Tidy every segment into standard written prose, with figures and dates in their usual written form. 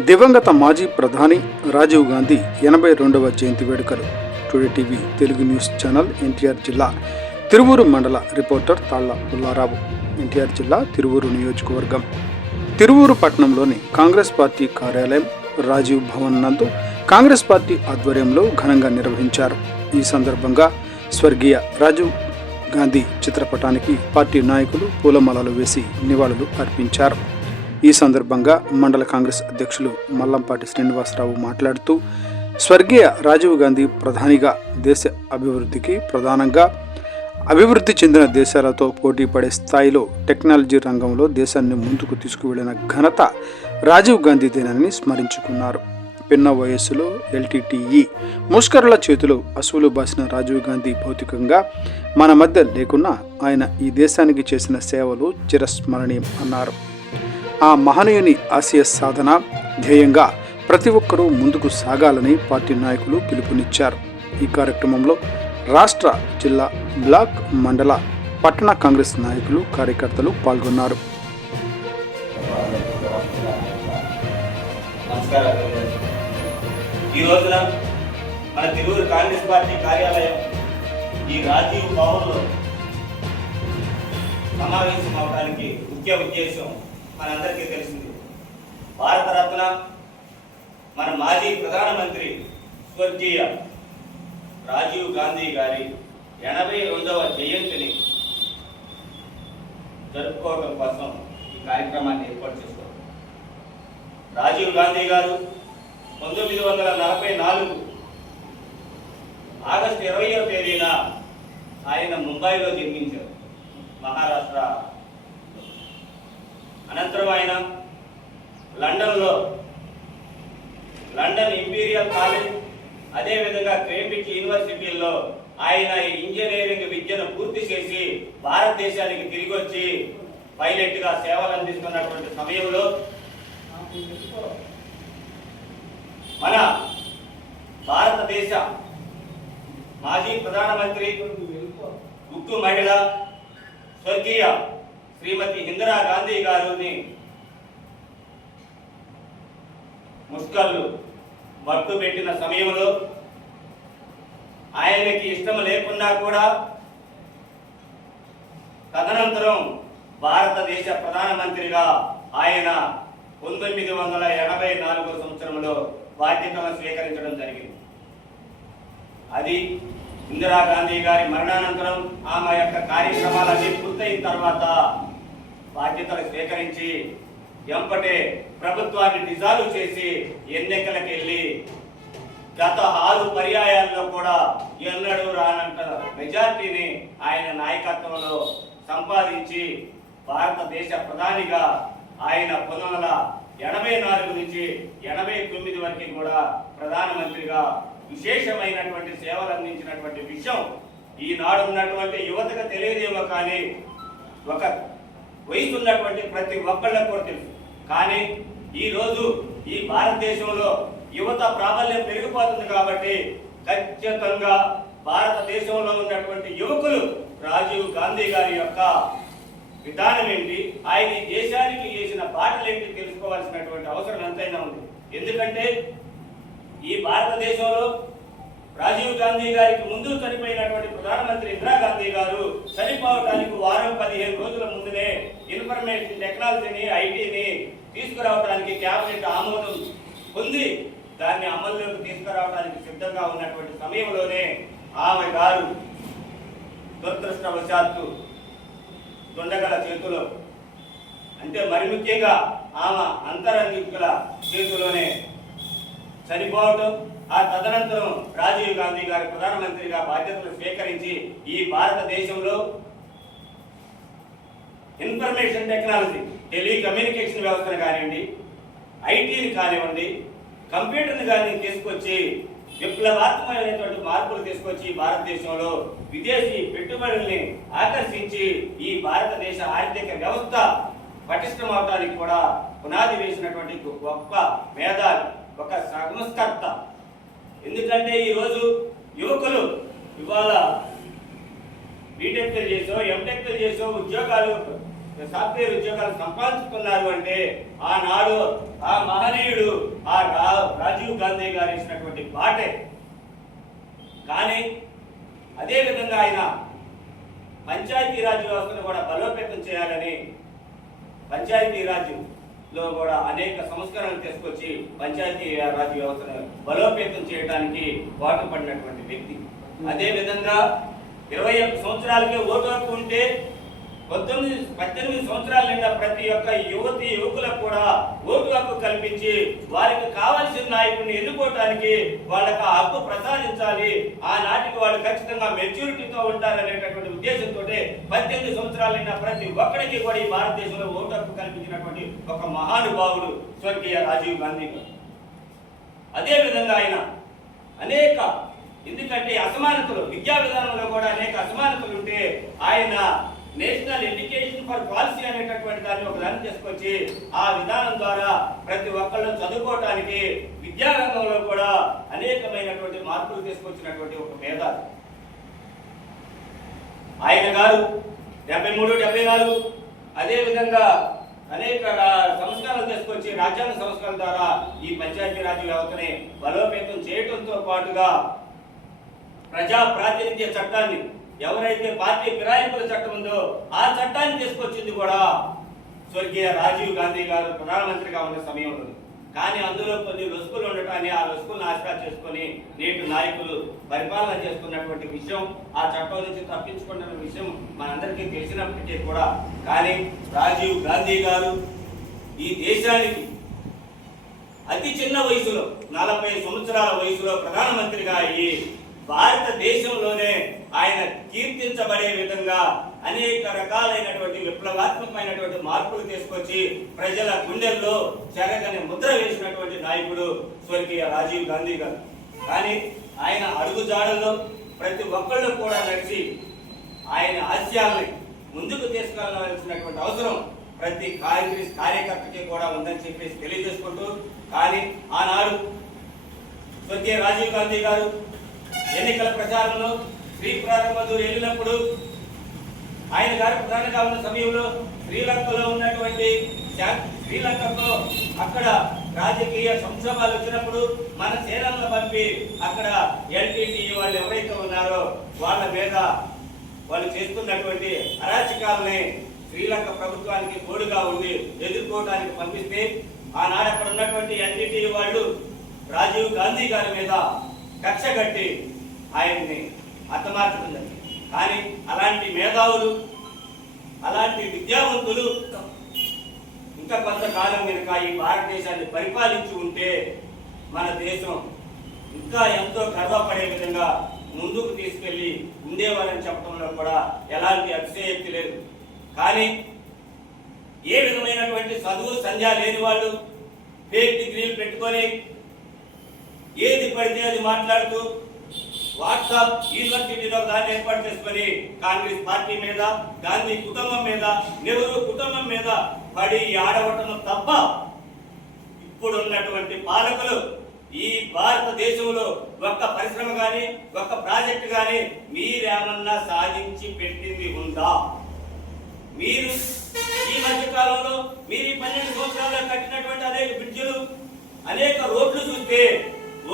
దివంగత మాజీ ప్రధాని రాజీవ్ గాంధీ 82వ జయంతి వేడుకలు. Today TV Telugu news channel NTR జిల్లా తిరువూరు మండల రిపోర్టర్ తాళ్ల పుల్లారావు. ఎన్టీఆర్ జిల్లా తిరువూరు నియోజకవర్గం తిరువూరు పట్టణంలోని కాంగ్రెస్ పార్టీ కార్యాలయం రాజీవ్ భవన్ నందు కాంగ్రెస్ పార్టీ ఆధ్వర్యంలో ఘనంగా నిర్వహించారు. ఈ సందర్భంగా స్వర్గీయ రాజీవ్ గాంధీ చిత్రపటానికి పార్టీ నాయకులు పూలమాలలు వేసి నివాళులు అర్పించారు. ఈ సందర్భంగా మండల కాంగ్రెస్ అధ్యక్షులు మల్లంపాటి శ్రీనివాసరావు మాట్లాడుతూ, స్వర్గీయ రాజీవ్ గాంధీ ప్రధానిగా దేశ అభివృద్ధికి ప్రధానంగా అభివృద్ధి చెందిన దేశాలతో పోటీ పడే స్థాయిలో టెక్నాలజీ రంగంలో దేశాన్ని ముందుకు తీసుకువెళ్లిన ఘనత రాజీవ్ గాంధీదేనని స్మరించుకున్నారు. పిన్న వయస్సులో ఎల్టీటీఈ ముష్కరుల చేతిలో అసువులు బాసిన రాజీవ్ గాంధీ భౌతికంగా మన మధ్య లేకున్నా ఆయన ఈ దేశానికి చేసిన సేవలు చిరస్మరణీయం అన్నారు. ఆ మహనీయుని ఆశయ సాధన ధ్యేయంగా ప్రతి ఒక్కరూ ముందుకు సాగాలని పార్టీ నాయకులు పిలుపునిచ్చారు. ఈ కార్యక్రమంలో రాష్ట్ర, జిల్లా, బ్లాక్, మండల, పట్టణ కాంగ్రెస్ నాయకులు, కార్యకర్తలు పాల్గొన్నారు. ఈ రోజున మన తిరువూరు కాంగ్రెస్ పార్టీ కార్యాలయం ఈ రాజీవ్ భవన్లో సమావేశం అవడానికి ముఖ్య ఉద్దేశం మనందరికీ తెలిసింది. భారతరత్న మన మాజీ ప్రధానమంత్రి స్వర్గీయ రాజీవ్ గాంధీ గారి 82వ జయంతిని జరుపుకోవడం కోసం ఈ కార్యక్రమాన్ని ఏర్పాటు చేస్తారు. రాజీవ్ గాంధీ గారు 1944 ఆగస్టు 20వ తేదీన ఆయన ముంబైలో జన్మించారు, మహారాష్ట్ర. అనంతరం ఆయన లండన్ ఇంపీరియల్ కాలేజ్, అదేవిధంగా కేంబ్రిడ్జ్ యూనివర్సిటీల్లో ఆయన ఇంజనీరింగ్ విద్యను పూర్తి చేసి భారతదేశానికి తిరిగి వచ్చి పైలట్గా సేవలు అందిస్తున్నటువంటి సమయంలో మన భారతదేశ మాజీ ప్రధానమంత్రి, ఉక్కు మహిళ స్వర్గీయ శ్రీమతి ఇందిరా గాంధీ గారిని ముష్కర్లు మట్టు పెట్టిన సమయంలో ఆయనకి ఇష్టం లేకున్నా కూడా తదనంతరం భారతదేశ ప్రధానమంత్రిగా ఆయన 1984 సంవత్సరంలో బాధ్యతలను స్వీకరించడం జరిగింది. అది ఇందిరాగాంధీ గారి మరణానంతరం ఆమె యొక్క కార్యక్రమాలన్నీ పూర్తయిన తర్వాత బాధ్యతలు స్వీకరించి ఎంపటే ప్రభుత్వాన్ని డిజాల్వ్ చేసి ఎన్నికలకు వెళ్ళి గత 6 పర్యాయాల్లో కూడా ఎన్నడూ రానంత మెజార్టీని ఆయన నాయకత్వంలో సంపాదించి భారతదేశ ప్రధానిగా ఆయన 1984 నుంచి 89 వరకు కూడా ప్రధానమంత్రిగా విశేషమైనటువంటి సేవలు అందించినటువంటి విషయం ఈనాడు ఉన్నటువంటి యువతకు తెలియదేమో, కానీ ఒక వయసు ఉన్నటువంటి ప్రతి ఒక్కళ్ళకు కూడా తెలుసు. కానీ ఈరోజు ఈ భారతదేశంలో యువత ప్రాబల్యం పెరిగిపోతుంది కాబట్టి ఖచ్చితంగా భారతదేశంలో ఉన్నటువంటి యువకులు రాజీవ్ గాంధీ గారి యొక్క విధానం ఏంటి, ఆయన దేశానికి చేసిన బాటలు ఏంటి తెలుసుకోవాల్సినటువంటి అవసరం ఎంతైనా ఉంది. ఎందుకంటే ఈ భారతదేశంలో రాజీవ్ గాంధీ గారికి ముందు చనిపోయినటువంటి ప్రధానమంత్రి ఇందిరాగాంధీ గారు చనిపోవడానికి వారం 15 రోజుల ముందునే ఇన్ఫర్మేషన్ టెక్నాలజీని, ఐటీని తీసుకురావడానికి కేబినెట్ ఆమోదం పొంది దాన్ని అమల్లోకి తీసుకురావడానికి సిద్ధంగా ఉన్నటువంటి సమయంలోనే ఆమె గారు దురదృష్టవశాత్తు దొండగల చేతిలో, అంటే మరి ముఖ్యంగా ఆమె అంతరంగికుల చేతిలోనే చనిపోవటం, ఆ తదనంతరం రాజీవ్ గాంధీ గారి ప్రధానమంత్రిగా బాధ్యతలు స్వీకరించి ఈ భారతదేశంలో ఇన్ఫర్మేషన్ టెక్నాలజీ, టెలికమ్యూనికేషన్ వ్యవస్థను కానివ్వండి, ఐటీని కానివ్వండి, కంప్యూటర్ని కానీ తీసుకొచ్చి విప్లవాత్మకమైనటువంటి మార్పులు తీసుకొచ్చి భారతదేశంలో విదేశీ పెట్టుబడుల్ని ఆకర్షించి ఈ భారతదేశ ఆర్థిక వ్యవస్థ పటిష్టం అవడానికి కూడా పునాది వేసినటువంటి గొప్ప మేధావి, ఒక సంస్కర్త. ఎందుకంటే ఈరోజు యువకులు ఇవాళ బీటెక్లు చేసో, ఎంటెక్లు చేసో ఉద్యోగాలు సాఫ్ట్వేర్ ఉద్యోగాలు సంపాదించుకున్నారు అంటే ఆనాడు ఆ మహనీయుడు ఆ రాజీవ్ గాంధీ గారు ఇచ్చినటువంటి బాటే. కానీ అదే విధంగా ఆయన పంచాయతీరాజ్ వ్యవస్థను కూడా బలోపేతం చేయాలని పంచాయతీరాజ్లో కూడా అనేక సంస్కరణలు తీసుకొచ్చి పంచాయతీరాజ్ వ్యవస్థను బలోపేతం చేయడానికి పాటుపడినటువంటి వ్యక్తి. అదే విధంగా 21 సంవత్సరాలకే ఓటు హక్కు ఉంటే 18 సంవత్సరాల నిండా ప్రతి ఒక్క యువకులకు కూడా ఓటు హక్కు కల్పించి వారికి కావాల్సిన నాయకుడిని ఎన్నుకోవటానికి వాళ్ళకి ఆ హక్కు ప్రసాదించాలి. ఆనాటికి వాళ్ళు ఖచ్చితంగా మెచ్యూరిటీతో ఉంటారనేటటువంటి ఉద్దేశంతో 18 సంవత్సరాల నిండా ప్రతి ఒక్కరికి కూడా ఈ భారతదేశంలో ఓటు హక్కు కల్పించినటువంటి ఒక మహానుభావుడు స్వర్గీయ రాజీవ్ గాంధీ గారు. అదే విధంగా ఆయన అనేక ఎందుకంటే అసమానతలు విద్యా విధానంలో కూడా అనేక అసమానతలు ఉంటే ఆయన నేషనల్ ఎడ్యుకేషన్ ఫర్ పాలసీ అనేటటువంటి దాన్ని ఒక దాన్ని తీసుకొచ్చి ఆ విధానం ద్వారా ప్రతి ఒక్కళ్ళు చదువుకోవటానికి విద్యారంగంలో కూడా అనేకమైనటువంటి మార్పులు తీసుకొచ్చినటువంటి ఒక మేధావి ఆయన గారు. 73, 74 అదే విధంగా అనేక సంస్కరణలు తీసుకొచ్చి రాజ్యాంగ సంస్కరణ ద్వారా ఈ పంచాయతీరాజ్ వ్యవస్థని బలోపేతం చేయడంతో పాటుగా ప్రజా ప్రాతినిధ్య చట్టాన్ని ఎవరైతే పార్టీ ఫిరాయింపుల చట్టం ఉందో ఆ చట్టాన్ని తీసుకొచ్చింది కూడా స్వర్గీయ రాజీవ్ గాంధీ గారు ప్రధానమంత్రిగా ఉన్న సమయంలో. కానీ అందులో కొన్ని లొసుకులు ఉండటాన్ని ఆ లొసుకులను ఆసరా చేసుకొని నేటి నాయకులు పరిపాలన చేస్తున్నటువంటి విషయం, ఆ చట్టం నుంచి తప్పించుకున్న విషయం మనందరికీ తెలిసినప్పటికీ కూడా కానీ రాజీవ్ గాంధీ గారు ఈ దేశానికి అతి చిన్న వయసులో 40 సంవత్సరాల వయసులో ప్రధానమంత్రిగా అయ్యి భారతదేశంలోనే ఆయన కీర్తించబడే విధంగా అనేక రకాలైనటువంటి విప్లవాత్మకమైనటువంటి మార్పులు తీసుకొచ్చి ప్రజల గుండెల్లో చెరగని ముద్ర వేసినటువంటి నాయకుడు స్వర్గీయ రాజీవ్ గాంధీ గారు. కానీ ఆయన అడుగుజాడల్లో ప్రతి ఒక్కళ్ళు కూడా నడిచి ఆయన ఆశయాల్ని ముందుకు తీసుకెళ్లాల్సినటువంటి అవసరం ప్రతి కాంగ్రెస్ కార్యకర్తకి కూడా ఉందని చెప్పేసి తెలియజేసుకుంటూ, కానీ ఆనాడు స్వర్గీయ రాజీవ్ గాంధీ గారు ఎన్నికల ప్రచారంలో శ్రీపురారంభదూరు వెళ్ళినప్పుడు ఆయన గారు ప్రధానంగా ఉన్న సమయంలో శ్రీలంకలో ఉన్నటువంటి శ్రీలంకలో అక్కడ రాజకీయ సంక్షోభాలు వచ్చినప్పుడు మన సేనలను పంపి అక్కడ ఎల్టీటీ వాళ్ళు ఎవరైతే ఉన్నారో వాళ్ళ మీద వాళ్ళు చేస్తున్నటువంటి అరాచకాలని శ్రీలంక ప్రభుత్వానికి తోడుగా ఉండి ఎదుర్కోవడానికి పంపిస్తే ఆనాడు అక్కడ ఉన్నటువంటి ఎల్టీటీ వాళ్ళు రాజీవ్ గాంధీ గారి మీద కక్ష కట్టి ఆయన్ని హతమార్చుకుంది. కానీ అలాంటి మేధావులు అలాంటి విద్యావంతులు ఇంకా కొంతకాలం కనుక ఈ భారతదేశాన్ని పరిపాలించి ఉంటే మన దేశం ఇంకా ఎంతో గర్వపడే విధంగా ముందుకు తీసుకెళ్లి ఉండేవారని చెప్పడంలో కూడా ఎలాంటి అతిశయోక్తి లేదు. కానీ ఏ విధమైనటువంటి చదువు సంధ్య లేని వాళ్ళు ఫేక్ డిగ్రీలు పెట్టుకొని ఏది పడితే అది మాట్లాడుతూ వాట్సాప్ యూనివర్సిటీలో దాన్ని ఏర్పాటు చేసుకొని కాంగ్రెస్ పార్టీ మీద, గాంధీ కుటుంబం మీద, నెహ్రూ కుటుంబం మీద పడి ఆడవటం తప్ప ఇప్పుడున్నటువంటి పాలకులు ఈ భారతదేశంలో ఒక్క పరిశ్రమ కానీ ఒక్క ప్రాజెక్టు కానీ మీరేమన్నా సాధించి పెట్టింది ఉందా? మీరు ఈ మధ్య కాలంలో మీరు 12 సంవత్సరాల్లో కట్టినటువంటి అనేక బ్రిడ్జిలు అనేక రోడ్లు చూస్తే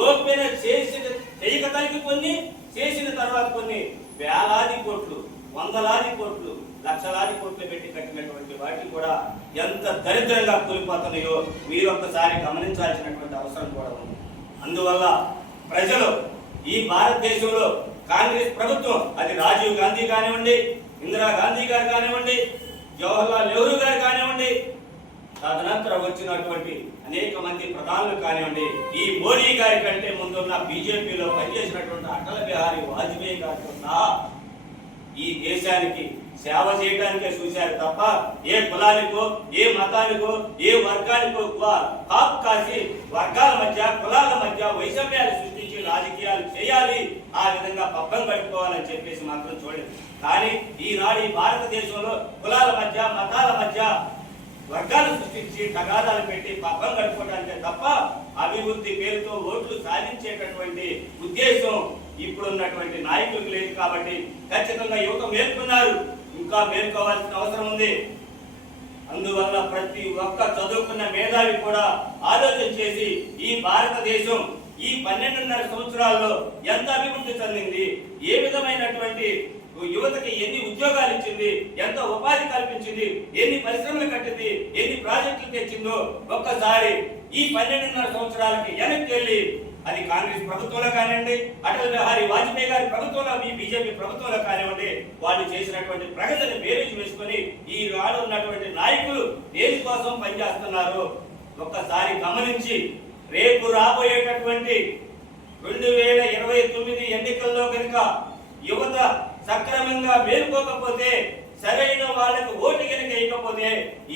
ఓపెన్ చేయగలిగి కొన్ని చేసిన తర్వాత కొన్ని వేలాది కోట్లు, వందలాది కోట్లు, లక్షలాది కోట్లు పెట్టి కట్టినటువంటి వాటికి కూడా ఎంత దరిద్రంగా కూలిపోతున్నాయో మీరు ఒక్కసారి గమనించాల్సినటువంటి అవసరం కూడా ఉంది. అందువల్ల ప్రజలు ఈ భారతదేశంలో కాంగ్రెస్ ప్రభుత్వం అది రాజీవ్ గాంధీ కానివ్వండి, ఇందిరా గాంధీ గారు కానివ్వండి, జవహర్లాల్ నెహ్రూ గారు కానివ్వండి, తదనంతరం వచ్చినటువంటి అనేక మంది ప్రధానులు కానివ్వండి, ఈ మోడీ గారి కంటే ముందున్న బీజేపీలో పనిచేసినటువంటి అటల్ బిహారీ వాజ్పేయి గారితో సహా ఈ దేశానికి సేవ చేయడానికే చూశారు తప్ప ఏ కులానికో, ఏ మతానికో, ఏ వర్గానికో కాపు కాసి వర్గాల మధ్య, కులాల మధ్య వైషమ్యాలు సృష్టించి రాజకీయాలు చేయాలి, ఆ విధంగా పబ్బం గడుపుకోవాలని చెప్పేసి మాత్రం చూడండి. కానీ ఈనాడు ఈ భారతదేశంలో కులాల మధ్య, మతాల మధ్య వర్గాలు సృష్టించి తగాదాలు పెట్టి పబ్బం గడుపుకోవడానికే తప్ప అభివృద్ధి పేరుతో ఓట్లు సాధించేటటువంటి ఉద్దేశం ఇప్పుడున్నటువంటి నాయకులకు లేదు. కాబట్టి ఖచ్చితంగా యువత మేల్కొన్నారు, ఇంకా మేల్కోవాల్సిన అవసరం ఉంది. అందువల్ల ప్రతి ఒక్క చదువుకున్న మేధావి కూడా ఆలోచన చేసి ఈ భారతదేశం ఈ 12.5 సంవత్సరాల్లో ఎంత అభివృద్ధి చెందింది, ఏ విధమైనటువంటి యువతకి ఎన్ని ఉద్యోగాలు ఇచ్చింది, ఎంత ఉపాధి కల్పించింది, ఎన్ని పరిశ్రమలు కట్టింది, ఎన్ని ప్రాజెక్టులు తెచ్చిందో ఒక్కసారి ఈ 12.5 సంవత్సరాలకి వెనక్కి వెళ్ళి అది కాంగ్రెస్ ప్రభుత్వంలో కానివ్వండి, అటల్ బిహారీ వాజ్పేయి గారి ప్రభుత్వంలో, మీ బీజేపీ ప్రభుత్వంలో కానివ్వండి, వాళ్ళు చేసినటువంటి ప్రగతిని బేరీజు వేసుకొని ఈ రాడు ఉన్నటువంటి నాయకులు దేని కోసం పనిచేస్తున్నారు ఒక్కసారి గమనించి రేపు రాబోయేటటువంటి 2029 ఎన్నికల్లో కనుక యువత సక్రమంగా మేలుకోకపోతే, సరైన వాళ్ళకి ఓటు కనుక వేయకపోతే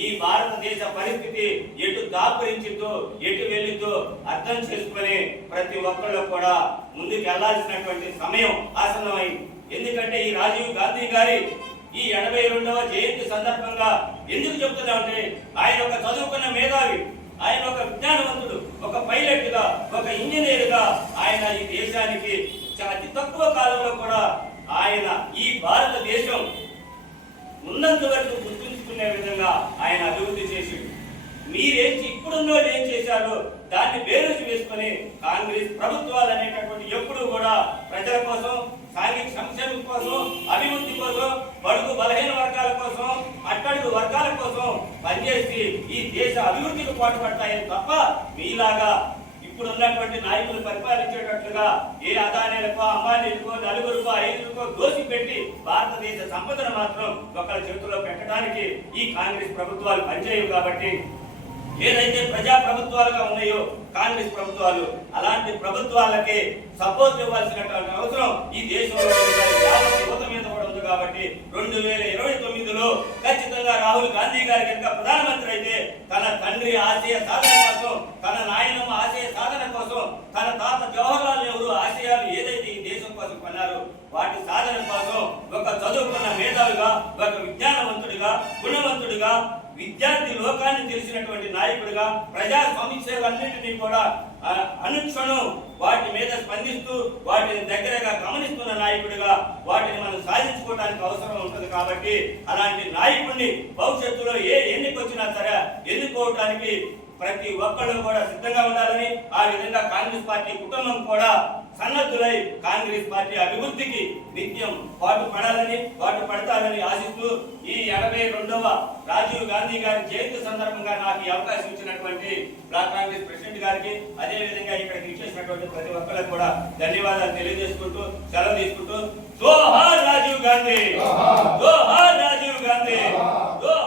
ఈ భారతదేశ పరిస్థితి ఎటు దాపురించిందో, ఎటు వెళ్ళిందో అర్థం చేసుకుని ప్రతి ఒక్కళ్ళు కూడా ముందుకు వెళ్లాల్సినటువంటి సమయం ఆసన్నమైంది. ఎందుకంటే ఈ రాజీవ్ గాంధీ గారి ఈ 82వ జయంతి సందర్భంగా ఎందుకు చెప్తున్నామంటే, ఆయన ఒక చదువుకున్న మేధావి, ఆయన ఒక విజ్ఞానవంతుడు, ఒక పైలట్ గా, ఒక ఇంజనీర్ గా ఆయన ఈ దేశానికి అతి తక్కువ కాలంలో కూడా ఆయన ఈ భారతదేశం ఉన్నంత వరకు గుర్తుంచుకునే విధంగా ఆయన అభివృద్ధి చేసి ఇప్పుడున్న వాళ్ళు ఏం చేశారో దాన్ని బేరీజు వేసుకొని కాంగ్రెస్ ప్రభుత్వాలు అనేటటువంటి ఎప్పుడు కూడా ప్రజల కోసం, సాంఘిక సంక్షేమం కోసం, అభివృద్ధి కోసం, బడుగు బలహీన వర్గాల కోసం, అట్టడుగు వర్గాల కోసం పనిచేసి ఈ దేశ అభివృద్ధికి పాటుపడతాయని తప్ప మీలాగా ఇప్పుడు ఉన్నటువంటి నాయకులు పరిపాలించేటట్లుగా ఏ అదానీలకో, అంబానీలకో, నలుగురికో, ఐదుగురికో దోషి పెట్టి భారతదేశ సంపదను మాత్రం ఒకరి చేతుల్లో పెట్టడానికి ఈ కాంగ్రెస్ ప్రభుత్వాలు పనిచేయవు. కాబట్టి ఏదైతే ప్రజా ప్రభుత్వాలుగా ఉన్నాయో కాంగ్రెస్ ప్రభుత్వాలు, అలాంటి ప్రభుత్వాలకి సపోర్ట్ ఇవ్వాల్సినటువంటి అవసరం ఈ దేశంలో యువత మీద కూడా ఉంది. కాబట్టి 2029లో ఖచ్చితంగా రాహుల్ గాంధీ గారి కనుక ప్రధానమంత్రి అయితే తన తండ్రి ఆశయ సాధన కోసం, తన నాయనమ్మ ఆశయ సాధన కోసం, తన తాత జవహర్లాల్ నెహ్రూ ఆశయాలు ఏదైతే ఈ దేశం కోసం కొన్నారో వాటి సాధన కోసం ఒక చదువుకున్న మేధావిగా, ఒక విజ్ఞానవంతుడిగా, గుణవంతుడిగా, విద్యార్థి లోకాన్ని తెలిసినటువంటి నాయకుడిగా, ప్రజా సమస్యలన్నింటినీ కూడా అనుక్షణం వాటి మీద స్పందిస్తూ వాటిని దగ్గరగా గమనిస్తున్న నాయకుడిగా వాటిని మనం సాధించుకోవడానికి అవసరం ఉంటుంది. కాబట్టి అలాంటి నాయకుడిని భవిష్యత్తులో ఏ ఎన్నికొచ్చినా సరే ఎన్నుకోవటానికి ప్రతి ఒక్కళ్ళు కూడా సిద్ధంగా ఉండాలని, ఆ విధంగా కాంగ్రెస్ పార్టీ కుటుంబం కూడా సన్నద్ధులై కాంగ్రెస్ పార్టీ అభివృద్ధికి నిత్యం పాటు పడతారని ఆశిస్తూ ఈ 82వ రాజీవ్ గాంధీ గారి జయంతి సందర్భంగా నాకు ఈ అవకాశం ఇచ్చినటువంటి బ్లాక్ కాంగ్రెస్ ప్రెసిడెంట్ గారికి, అదే విధంగా ఇక్కడికి ఇచ్చేసినటువంటి ప్రతి ఒక్కరికి కూడా ధన్యవాదాలు తెలియజేసుకుంటూ సెలవు తీసుకుంటూ జోహార్ రాజీవ్ గాంధీ, జోహార్ రాజీవ్ గాంధీ, జోహార్.